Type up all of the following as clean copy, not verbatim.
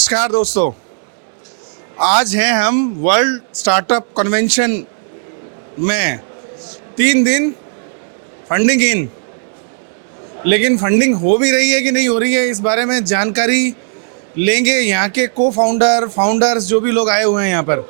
नमस्कार दोस्तों, आज हैं हम वर्ल्ड स्टार्टअप कन्वेंशन में 3 दिन फंडिंग इन। लेकिन फंडिंग हो भी रही है कि नहीं हो रही है, इस बारे में जानकारी लेंगे यहाँ के फाउंडर्स जो भी लोग आए हुए हैं यहाँ पर।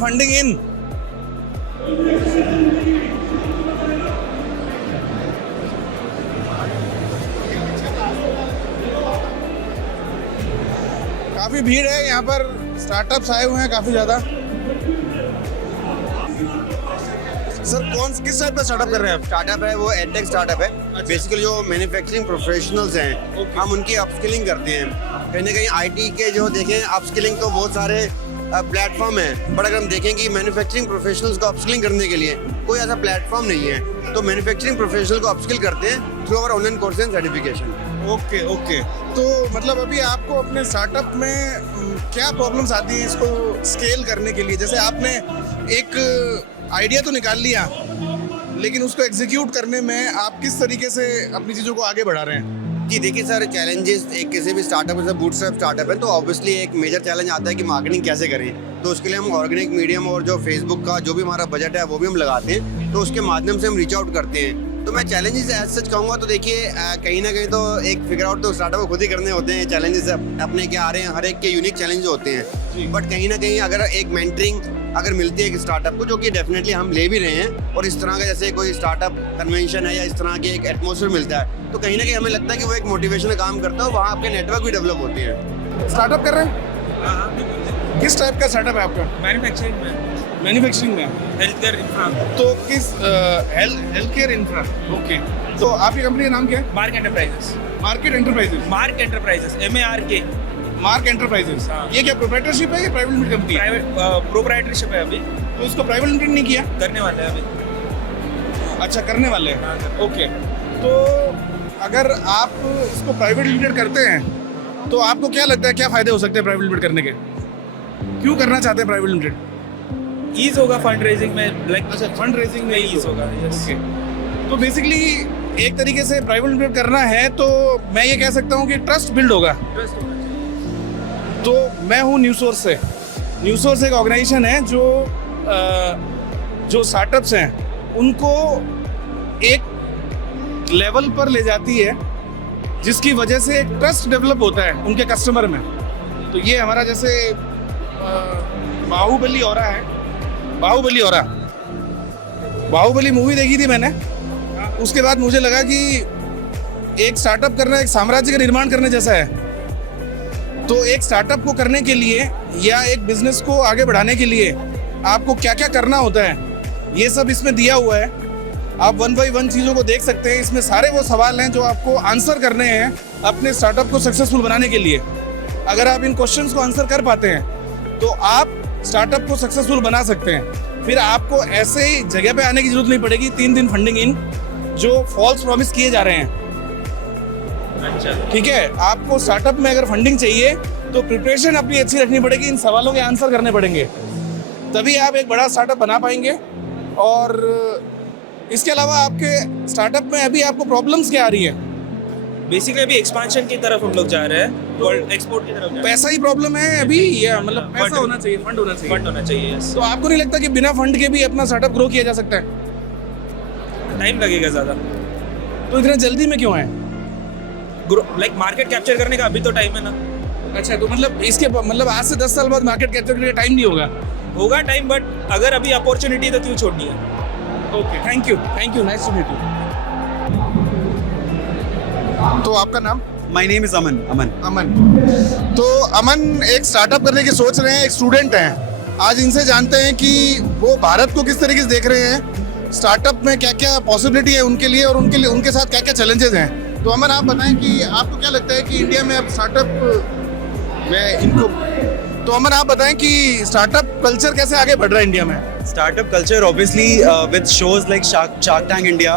Funding in. काफी भीड़ है यहाँ पर, स्टार्टअप्स आए हुए हैं काफी ज्यादा। सर किस टाइप का स्टार्टअप कर रहे हैं आप? स्टार्टअप है वो एडटेक स्टार्टअप है। बेसिकली जो मैन्युफैक्चरिंग प्रोफेशनल्स हैं हम उनकी अपस्किलिंग करते हैं। कहीं ना कहीं आईटी के जो देखें अपस्किलिंग तो बहुत सारे प्लेटफॉर्म है, बट अगर हम देखें कि मैन्युफैक्चरिंग प्रोफेशनल्स को अपस्किलिंग करने के लिए कोई ऐसा प्लेटफॉर्म नहीं है, तो मैन्युफैक्चरिंग प्रोफेशनल को अपस्किल करते हैं through our online course and certification. Okay. तो मतलब अभी आपको अपने स्टार्टअप में क्या प्रॉब्लम्स आती है इसको स्केल करने के लिए? जैसे आपने एक आइडिया तो निकाल लिया, लेकिन उसको एग्जीक्यूट करने में आप किस तरीके से अपनी चीज़ों को आगे बढ़ा रहे हैं? जी देखिए सर, चैलेंजेस एक किसी भी स्टार्टअप जैसे बूटस्ट्रैप स्टार्टअप है तो ऑब्वियसली एक मेजर चैलेंज आता है कि मार्केटिंग कैसे करें। तो उसके लिए हम ऑर्गेनिक मीडियम और जो फेसबुक का जो भी हमारा बजट है वो भी हम लगाते हैं, तो उसके माध्यम से हम रीच आउट करते हैं। तो मैं चैलेंजेस एज सच कहूँगा तो देखिए कहीं ना कहीं तो एक फिगर आउट तो स्टार्टअप को खुद ही करने होते हैं। चैलेंजेस अपने क्या आ रहे हैं, हर एक के यूनिक चैलेंज होते हैं, बट कहीं ना कहीं अगर एक मेंटरिंग अगर मिलती है एक स्टार्टअप को, जो कि डेफिनेटली हम ले भी रहे हैं, और इस तरह का जैसे कोई स्टार्टअप कन्वेंशन है या इस तरह के एक एटमॉस्फेयर मिलता है, तो कहीं ना कहीं हमें लगता है कि वो एक मोटिवेशन का काम करता है, वहाँ आपके नेटवर्क भी डेवलप होते हैं। स्टार्टअप कर रहे हैं? किस टाइप का स्टार्टअप है आपका? मैन्युफैक्चरिंग में हेल्थ केयर इंफ्रा। तो किस हेल्थ केयर इंफ्रा? ओके। तो आपकी कंपनी का नाम क्या है? Mark enterprises. Market enterprises. Mark enterprises MARK। Mark enterprises. हाँ। ये क्या प्रोप्राइटरशिप है या प्राइवेट लिमिटेड कंपनी है? प्राइवेट प्रोप्राइटरशिप है अभी, तो इसको प्राइवेट लिमिटेड नहीं किया? करने वाले हैं अभी। अच्छा, करने वाले हैं। हाँ, ओके। तो अगर आप इसको प्राइवेट लिमिटेड करते हैं तो आपको क्या लगता है क्या फायदे हो सकते हैं प्राइवेट लिमिटेड करने के? क्यों करना चाहते हैं प्राइवेट लिमिटेड? ईज होगा फंड रेजिंग में, लाइक अच्छा, फंड रेजिंग में ईज होगा। यस। ओके। तो बेसिकली एक तरीके से प्राइवेट लिमिटेड करना है तो मैं ये कह सकता हूँ कि ट्रस्ट बिल्ड होगा। तो मैं हूँ न्यूज़ सोर्स से। न्यूज़ सोर्स एक ऑर्गेनाइजेशन है जो स्टार्टअप्स हैं उनको एक लेवल पर ले जाती है, जिसकी वजह से एक ट्रस्ट डेवलप होता है उनके कस्टमर में। तो ये हमारा जैसे बाहुबली मूवी देखी थी मैंने, उसके बाद मुझे लगा कि एक स्टार्टअप करना एक साम्राज्य का निर्माण करने जैसा है। तो एक स्टार्टअप को करने के लिए या एक बिजनेस को आगे बढ़ाने के लिए आपको क्या क्या करना होता है, ये सब इसमें दिया हुआ है। आप 1 बाय 1 चीज़ों को देख सकते हैं। इसमें सारे वो सवाल हैं जो आपको आंसर करने हैं अपने स्टार्टअप को सक्सेसफुल बनाने के लिए। अगर आप इन क्वेश्चंस को आंसर कर पाते हैं तो आप स्टार्टअप को सक्सेसफुल बना सकते हैं। फिर आपको ऐसे ही जगह पे आने की जरूरत नहीं पड़ेगी 3 दिन फंडिंग इन जो फॉल्स प्रॉमिस किए जा रहे हैं। ठीक है, आपको स्टार्टअप में अगर फंडिंग चाहिए तो प्रिपरेशन अपनी अच्छी रखनी पड़ेगी, इन सवालों के आंसर करने पड़ेंगे, तभी आप एक बड़ा स्टार्टअप बना पाएंगे। और इसके अलावा आपके स्टार्टअप में अभी आपको प्रॉब्लम्स क्या आ रही है? बेसिकली अभी एक्सपेंशन की तरफ हम लोग जा रहे हैं, वर्ल्ड एक्सपोर्ट की तरफ जा रहे हैं। पैसा ही प्रॉब्लम है अभी, या मतलब पैसा होना चाहिए, फंड होना चाहिए? फंड होना चाहिए। यस। तो आपको नहीं लगता कि बिना फंड के भी अपना स्टार्टअप ग्रो किया जा सकता है? टाइम लगेगा ज़्यादा। तो इतना जल्दी में क्यों है? लाइक मार्केट कैप्चर करने का अभी तो टाइम है ना। अच्छा, तो मतलब आज से 10 साल बाद मार्केट कैप्चर करने का टाइम नहीं होगा टाइम, बट अगर अभी अपॉर्चुनिटी तो क्यों छोड़नी है। Okay, thank you, nice to meet you. तो आपका नाम? My name is Aman. तो अमन एक स्टार्टअप करने की सोच रहे हैं, एक स्टूडेंट हैं। आज इनसे जानते हैं कि वो भारत को किस तरीके से देख रहे हैं, स्टार्टअप में क्या क्या पॉसिबिलिटी है उनके लिए और उनके साथ क्या क्या चैलेंजेस हैं। तो अमन, आप बताएं कि आपको क्या लगता है कि इंडिया में अब स्टार्टअप में इनको तो अमन आप बताएं कि स्टार्टअप कल्चर कैसे आगे बढ़ रहा है इंडिया में? Startup culture obviously with shows like shark tank India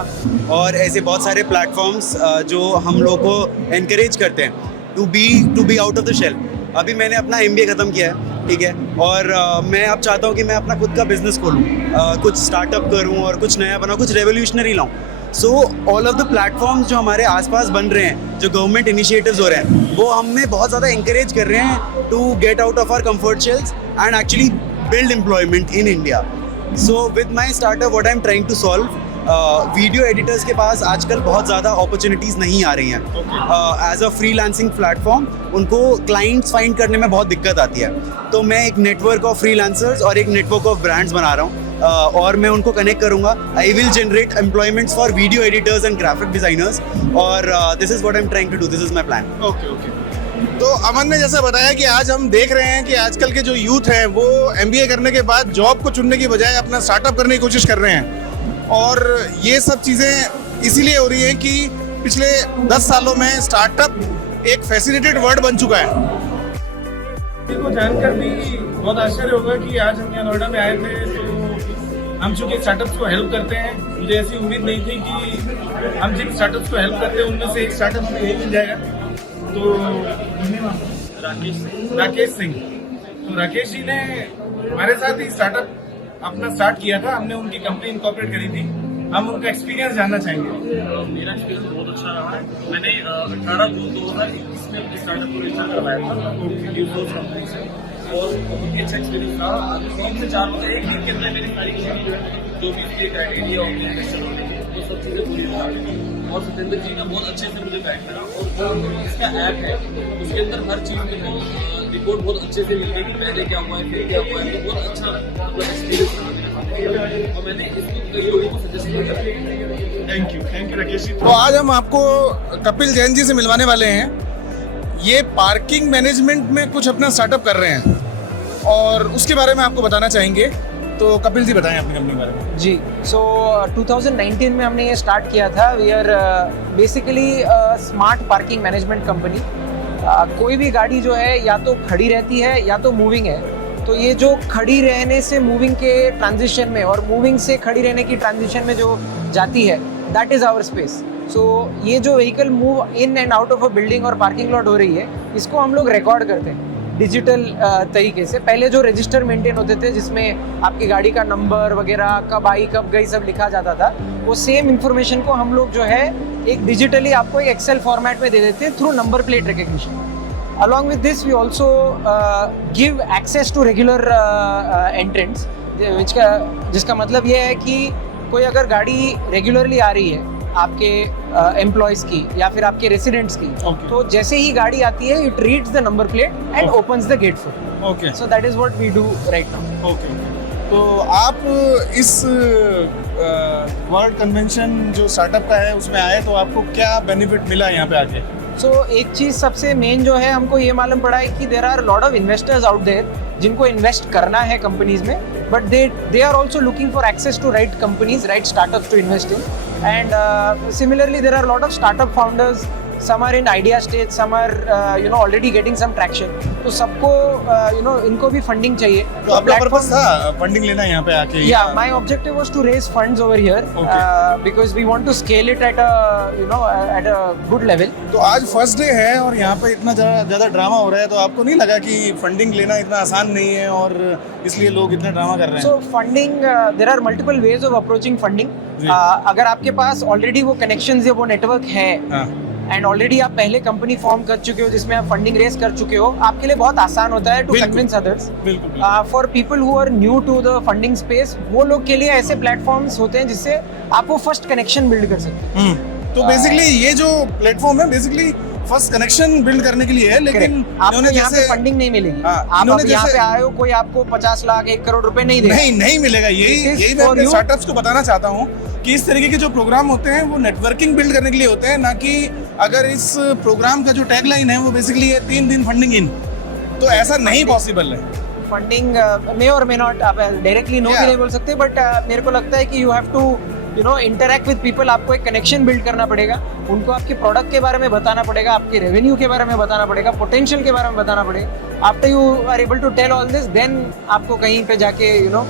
और ऐसे बहुत सारे प्लेटफॉर्म्स जो हम लोग को एनकरेज करते हैं to be out of the shell. अभी मैंने अपना MBA ख़त्म किया है, ठीक है, और मैं अब चाहता हूँ कि मैं अपना खुद का बिजनेस खोलूँ, कुछ स्टार्टअप करूँ और कुछ नया बनाऊँ, कुछ रेवोल्यूशनरी लाऊँ। So all of the platforms जो हमारे आसपास बन रहे हैं, जो गवर्नमेंट इनिशिएटिव्स हो रहे हैं, वो हमें बहुत ज़्यादा इंकरेज कर रहे हैं to get out of our comfort shells and actually build employment in India. So with my startup, what I'm trying to solve, video editors के पास आजकल बहुत ज़्यादा अपॉर्चुनिटीज़ नहीं आ रही हैं। एज अ फ्रीलांसिंग प्लेटफॉर्म उनको क्लाइंट्स फाइंड करने में बहुत दिक्कत आती है। तो मैं एक नेटवर्क ऑफ फ्रीलांसर्स और एक नेटवर्क ऑफ ब्रांड्स बना रहा हूँ और मैं उनको कनेक्ट करूँगा। I will generate employments for video editors and graphic designers और this is what I am trying to do, this is my plan. Okay. तो अमन ने जैसा बताया कि आज हम देख रहे हैं कि आजकल के जो यूथ हैं वो MBA करने के बाद जॉब को चुनने की बजाय अपना स्टार्टअप करने की कोशिश कर रहे हैं, और ये सब चीज़ें इसीलिए हो रही हैं कि पिछले 10 सालों में स्टार्टअप एक फैसिलिटेड वर्ड बन चुका है। को जानकर भी बहुत आश्चर्य होगा कि आज हम यहाँ नोएडा में आए थे, तो हम चूंकि स्टार्टअप्स को हेल्प करते हैं, मुझे ऐसी उम्मीद नहीं थी कि हम जिन स्टार्टअप्स को हेल्प करते हैं उनमें से एक स्टार्टअप हमें यही मिल जाएगा। तो राकेश सिंह, तो राकेश जी ने हमारे साथ ही स्टार्टअप अपना स्टार्ट किया था, हमने उनकी कंपनी इनकॉर्पोरेट करी थी। हम उनका एक्सपीरियंस जानना चाहेंगे। मेरा एक्सपीरियंस बहुत अच्छा रहा है। मैंने 18 जून 2021 में अपने स्टार्टअप को रजिस्टर करवाया था न्यूज़ कंपनी से, और बहुत ही अच्छा एक्सपीरियंस रहा। 3 से 4 एक दिन के अंदर मेरी सारी चीज़ें जो भी उसके क्राइटेरिया होते हैं इन्वेस्टर होने के, वो सब चीज़ें पूरी हो गई। और सत्येंद्र जी का बहुत अच्छे से मुझे गाइड करा, और जो इसका ऐप है उसके अंदर हर चीज़ में रिपोर्ट बहुत अच्छे से मिल गई कि पहले क्या हुआ है, फिर क्या हुआ है। तो बहुत अच्छा एक्सपीरियंस रहा मेरे साथ, और मैंने इसको कई लोगों को सजेस्ट किया। Thank you Rakesh ji. तो आज हम आपको कपिल जैन जी से मिलवाने वाले हैं। ये पार्किंग मैनेजमेंट में कुछ अपना स्टार्टअप कर रहे हैं और उसके बारे में आपको बताना चाहेंगे। तो कपिल जी बताएं अपनी कंपनी के बारे में। जी, सो 2019 में हमने ये स्टार्ट किया था। We are basically smart parking management company. कोई भी गाड़ी जो है या तो खड़ी रहती है या तो मूविंग है, तो ये जो खड़ी रहने से मूविंग के ट्रांजिशन में और मूविंग से खड़ी रहने की ट्रांजिशन में जो जाती है, दैट इज़ आवर स्पेस। सो ये जो vehicle move in and out of a building और पार्किंग लॉट हो रही है, इसको हम लोग रिकॉर्ड करते हैं डिजिटल तरीके से। पहले जो रजिस्टर मेंटेन होते थे जिसमें आपकी गाड़ी का नंबर वगैरह, कब आई कब गई, सब लिखा जाता था, वो सेम इन्फॉर्मेशन को हम लोग जो है एक डिजिटली आपको एक एक्सेल फॉर्मेट में दे देते हैं through number plate recognition. Along with this we also give access to regular entrants, जिसका मतलब ये है कि कोई अगर गाड़ी रेगुलरली आ रही है आपके एम्प्लॉयज़ की या फिर आपके रेसिडेंट्स की, तो जैसे ही गाड़ी आती है it reads the number plate and opens the gate for. Okay, so that is what we do right now. Okay. तो आप इस वर्ल्ड कन्वेंशन जो स्टार्टअप का है उसमें आए, तो आपको क्या बेनिफिट मिला यहाँ पे आके? सो एक चीज़ सबसे मेन जो है हमको ये मालूम पड़ा है कि there are lot of investors out there जिनको इन्वेस्ट करना है कंपनीज में, but they are also looking for access to right companies, right startups to invest in. And similarly there are lot of startup founders, some are in idea stage, some are already getting some traction. तो सबको इनको भी funding चाहिए। तो आपका purpose था funding लेना यहाँ पे आके? Yeah, my objective was to raise funds over here because we want to scale it at a good level. तो आज फर्स्ट डे है और यहाँ पे इतना ज़्यादा ड्रामा हो रहा है, तो आपको नहीं लगा कि फंडिंग लेना इतना आसान नहीं है और इसलिए लोग इतना ड्रामा कर रहे हैं? So funding, there are multiple ways of approaching funding. अगर आपके पास ऑलरेडी वो कनेक्शंस या वो नेटवर्क है एंड ऑलरेडी आप पहले कंपनी फॉर्म कर चुके हो जिसमें आप फंडिंग रेस कर चुके हो, आपके लिए बहुत आसान होता है to convince others. For people who are new to the funding space, वो लोग के लिए ऐसे प्लेटफॉर्म्स होते हैं जिससे आप वो फर्स्ट कनेक्शन बिल्ड कर सकते हैं। तो बेसिकली ये जो प्लेटफॉर्म है बेसिकली फर्स्ट कनेक्शन बिल्ड करने के लिए है, लेकिन आपको यहाँ पे फंडिंग नहीं मिलेगी। आप यहाँ पे आए हो, कोई आपको 50 लाख 1 करोड़ रुपए नहीं देगा। नहीं मिलेगा। यही मैं अपने स्टार्टअप्स को बताना चाहता हूँ कि इस तरीके के जो प्रोग्राम होते हैं वो नेटवर्किंग बिल्ड करने के लिए होते हैं, ना कि अगर इस प्रोग्राम का जो टैगलाइन है वो बेसिकली है 3 दिन फंडिंग इन, तो ऐसा नहीं पॉसिबल है। फंडिंग मे और मे नॉट, आप डायरेक्टली नो भी नहीं बोल सकते, बट मेरे को लगता है कि you have to you know interact with people, आपको एक कनेक्शन बिल्ड करना पड़ेगा, उनको आपके प्रोडक्ट के बारे में बताना पड़ेगा, आपके रेवेन्यू के बारे में बताना पड़ेगा, पोटेंशियल के बारे में बताना पड़ेगा। After you are able to tell all this, then आपको कहीं पे जाके यू नो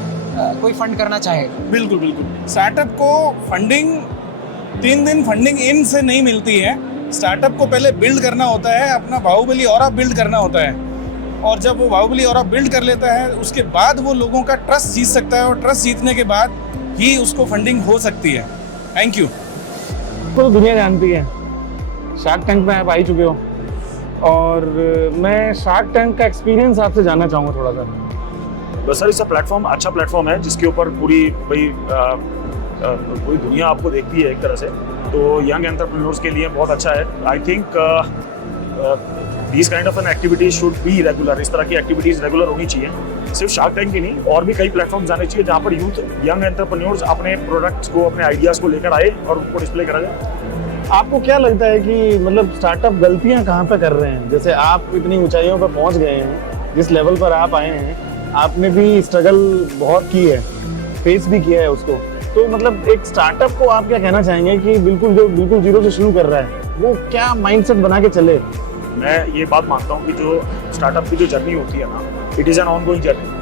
कोई फंड करना चाहेगा। बिल्कुल बिल्कुल। स्टार्टअप को फंडिंग 3 दिन फंडिंग इन से नहीं मिलती है। स्टार्टअप को पहले बिल्ड करना होता है, अपना बाहुबली ऑरा बिल्ड करना होता है, और जब वो बाहुबली ऑरा बिल्ड कर लेता है उसके बाद वो लोगों का ट्रस्ट जीत सकता है, और ट्रस्ट जीतने के बाद ही उसको फंडिंग हो सकती है। Thank you. तो दुनिया जानती है, शार्क टैंक में आप आ ही चुके हो, और मैं शार्क टैंक का एक्सपीरियंस आपसे जानना चाहूँगा थोड़ा सा। बस सर, इसका प्लेटफॉर्म अच्छा प्लेटफॉर्म है जिसके ऊपर पूरी दुनिया आपको देखती है एक तरह से, तो यंग एंटरप्रेन्योर्स के लिए बहुत अच्छा है। I think this kind of an activities should be regular. इस तरह की एक्टिविटीज रेगुलर होनी चाहिए, सिर्फ शार्क टैंक की नहीं, और भी कई प्लेटफॉर्म्स आने चाहिए जहाँ पर यूथ यंग एंटरप्रेन्योर्स अपने प्रोडक्ट्स को, अपने आइडियाज़ को लेकर आए और उनको डिस्प्ले करा जाए। आपको क्या लगता है कि मतलब स्टार्टअप गलतियां कहाँ पे कर रहे हैं? जैसे आप इतनी ऊंचाइयों पर पहुंच गए हैं, जिस लेवल पर आप आए हैं, आपने भी स्ट्रगल बहुत की है, फेस भी किया है उसको, तो मतलब एक स्टार्टअप को आप क्या कहना चाहेंगे कि बिल्कुल जीरो से शुरू कर रहा है, वो क्या माइंडसेट बना के चले? मैं ये बात मानता हूँ कि जो स्टार्टअप की जो जर्नी होती है ना, it is an on going journey.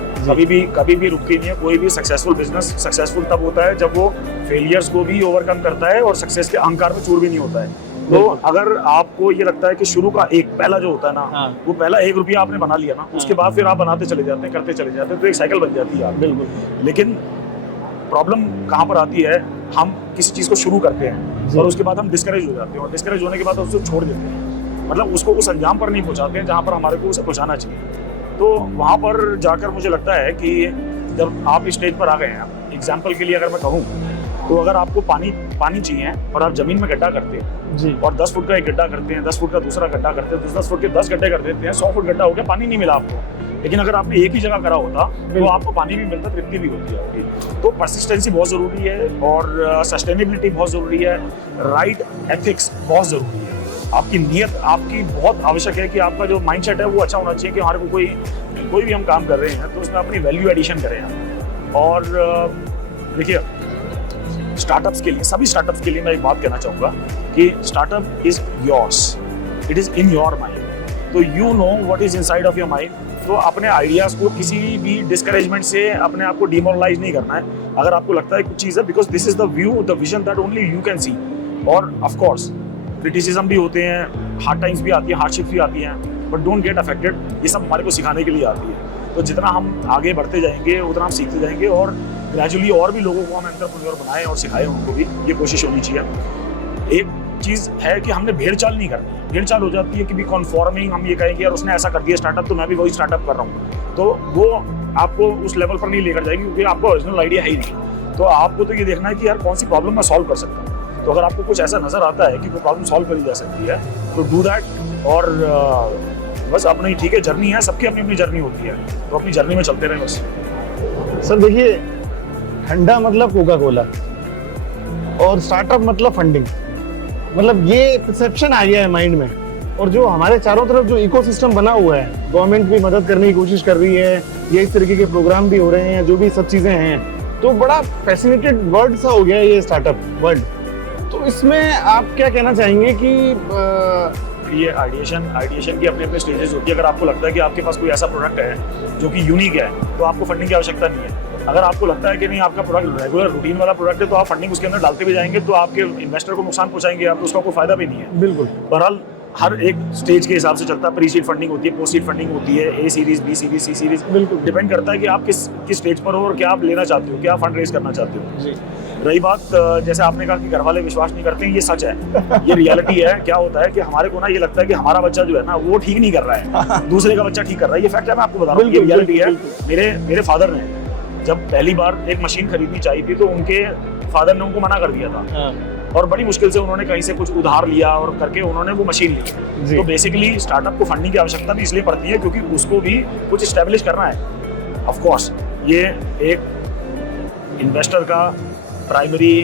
कभी भी रुकती नहीं है। कोई भी सक्सेसफुल बिजनेस सक्सेसफुल तब होता है जब वो फेलियर्स को भी ओवरकम करता है और सक्सेस के अहंकार में चूर भी नहीं होता है। तो अगर आपको ये लगता है कि शुरू का एक पहला जो होता है ना, वो पहला 1 रुपया आपने बना लिया ना, उसके बाद फिर आप बनाते चले जाते हैं, करते चले जाते हैं, तो एक साइकिल बन जाती है आप। बिल्कुल। लेकिन प्रॉब्लम कहाँ पर आती है, हम किसी चीज़ को शुरू करते हैं और उसके बाद हम डिस्करेज हो जाते हैं, और डिस्करेज होने के बाद उसको छोड़ देते हैं, मतलब उसको उस अंजाम पर नहीं पहुँचाते हैं जहाँ पर हमारे को उसे पहुँचाना चाहिए। तो वहाँ पर जाकर मुझे लगता है कि जब आप स्टेज पर आ गए हैं, एग्जाम्पल के लिए अगर मैं कहूँ, तो अगर आपको पानी चाहिए और आप जमीन में गड्ढा करते हैं जी, और 10 फुट का एक गड्ढा करते हैं, 10 फुट का दूसरा गड्ढा करते हैं, 10 फुट के 10 गड्ढे कर देते हैं, 100 फुट गड्ढा हो गया, पानी नहीं मिला आपको। लेकिन अगर आपने एक ही जगह करा होता तो आपको पानी भी मिलता, तृप्ति भी होती है आपकी। तो परसिस्टेंसी बहुत ज़रूरी है, और सस्टेनेबिलिटी बहुत ज़रूरी है, राइट एथिक्स बहुत ज़रूरी है। आपकी नीयत आपकी बहुत आवश्यक है कि आपका जो माइंडसेट है वो अच्छा होना चाहिए कि हमारे को कोई भी हम काम कर रहे हैं तो उसमें अपनी वैल्यू एडिशन करें हम। और देखिए, स्टार्टअप्स के लिए, सभी स्टार्टअप्स के लिए मैं एक बात कहना चाहूँगा कि startup is yours, it is in your mind. तो you know what is inside of your mind. तो अपने आइडियाज़ को किसी भी डिस्करेजमेंट से अपने आप को डिमोरलाइज नहीं करना है। अगर आपको लगता है कुछ चीज़ है, because this is the view, the vision that only you can see. और ऑफ कोर्स क्रिटिसिज्म भी होते हैं, हार्ड टाइम्स भी आती है, हार्डशिप भी आती हैं, बट डोंट गेट अफेक्टेड। ये सब हमारे को सिखाने के लिए आती है। तो जितना हम आगे बढ़ते जाएंगे उतना हम सीखते जाएंगे, और ग्रेजुअली और भी लोगों को हम एंटरप्रेन्योर बनाएं और सिखाएं, उनको भी ये कोशिश होनी चाहिए। एक चीज़ है कि हमने भेड़ चाल नहीं करनी। भेड़ चाल हो जाती है कि भी कॉन्फॉर्मिंग, हम ये कहेंगे यार उसने ऐसा कर दिया स्टार्टअप तो मैं भी वही स्टार्टअप कर रहा हूँ, तो वो आपको उस लेवल पर नहीं लेकर जाएगी, क्योंकि आपको ओरिजिनल आइडिया है ही नहीं। तो आपको तो ये देखना है कि यार कौन सी प्रॉब्लम मैं सॉल्व कर सकता हूँ। तो अगर आपको कुछ ऐसा नज़र आता है कि कोई प्रॉब्लम सॉल्व करी जा सकती है तो डू दैट। और बस अपनी, ठीक है, जर्नी है, सबकी अपनी अपनी जर्नी होती है, तो अपनी जर्नी में चलते रहें बस। सर देखिए, ठंडा मतलब कोका कोला और स्टार्टअप मतलब फंडिंग, मतलब ये परसेप्शन आ गया है माइंड में। और जो हमारे चारों तरफ जो इकोसिस्टम बना हुआ है, गवर्नमेंट भी मदद करने की कोशिश कर रही है, ये इस तरीके के प्रोग्राम भी हो रहे हैं, जो भी सब चीज़ें हैं, तो बड़ा फैसिनेटेड वर्ड सा हो गया है ये स्टार्टअप वर्ड। तो इसमें आप क्या कहना चाहेंगे कि ये आइडिएशन की अपने अपने स्टेजेस होती है। अगर आपको लगता है कि आपके पास कोई ऐसा प्रोडक्ट है जो कि यूनिक है, तो आपको फंडिंग की आवश्यकता नहीं है। अगर आपको लगता है कि नहीं, आपका प्रोडक्ट रेगुलर रूटीन वाला प्रोडक्ट है, तो आप फंडिंग उसके अंदर डालते भी जाएंगे तो आपके इन्वेस्टर को नुकसान पहुंचाएंगे, आपको उसका कोई फायदा भी नहीं है। बिल्कुल। बहरहाल हर एक स्टेज के हिसाब से चलता है। प्री सीड फंडिंग होती है, पोस्ट सीड फंडिंग होती है, ए सीरीज, बी सीरीज, सी सीरीज, बिल्कुल डिपेंड करता है कि आप किस स्टेज पर हो और क्या आप लेना चाहते हो, क्या फंड रेज करना चाहते हो जी। रही बात, जैसे आपने कहा कि घर वाले विश्वास नहीं करते हैं, ये सच है, ये रियलिटी है। क्या होता है कि हमारे को ना ये लगता है कि हमारा बच्चा जो है ना वो ठीक नहीं कर रहा है, दूसरे का बच्चा ठीक कर रहा है। ये फैक्ट है, मैं आपको बता रहा हूँ, ये रियलिटी है। मेरे फादर ने जब पहली बार एक मशीन खरीदनी चाहिए थी तो उनके फादर ने उनको मना कर दिया था, और बड़ी मुश्किल से उन्होंने कहीं से कुछ उधार लिया और करके उन्होंने वो मशीन ली। तो बेसिकली स्टार्टअप को फंडिंग की आवश्यकता भी इसलिए पड़ती है क्योंकि उसको भी कुछ एस्टेब्लिश करना है। ऑफ कोर्स ये एक इन्वेस्टर का प्राइमरी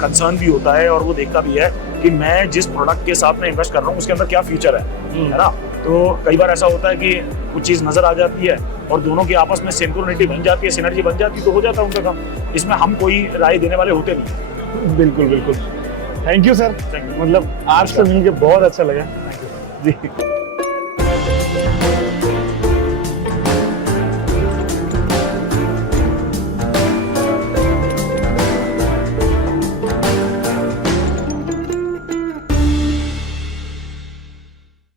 कंसर्न भी होता है, और वो देखता भी है कि मैं जिस प्रोडक्ट के साथ में इन्वेस्ट कर रहा हूँ उसके अंदर क्या फ्यूचर है ना। तो कई बार ऐसा होता है कि कुछ चीज़ नज़र आ जाती है और दोनों की आपस में सिंक्रोनिटी बन जाती है, सिनर्जी बन जाती है, तो हो जाता है उनका काम। इसमें हम कोई राय देने वाले होते नहीं, बिल्कुल बिल्कुल, थैंक यू सर, मतलब आपसे मिलके बहुत अच्छा लगा जी।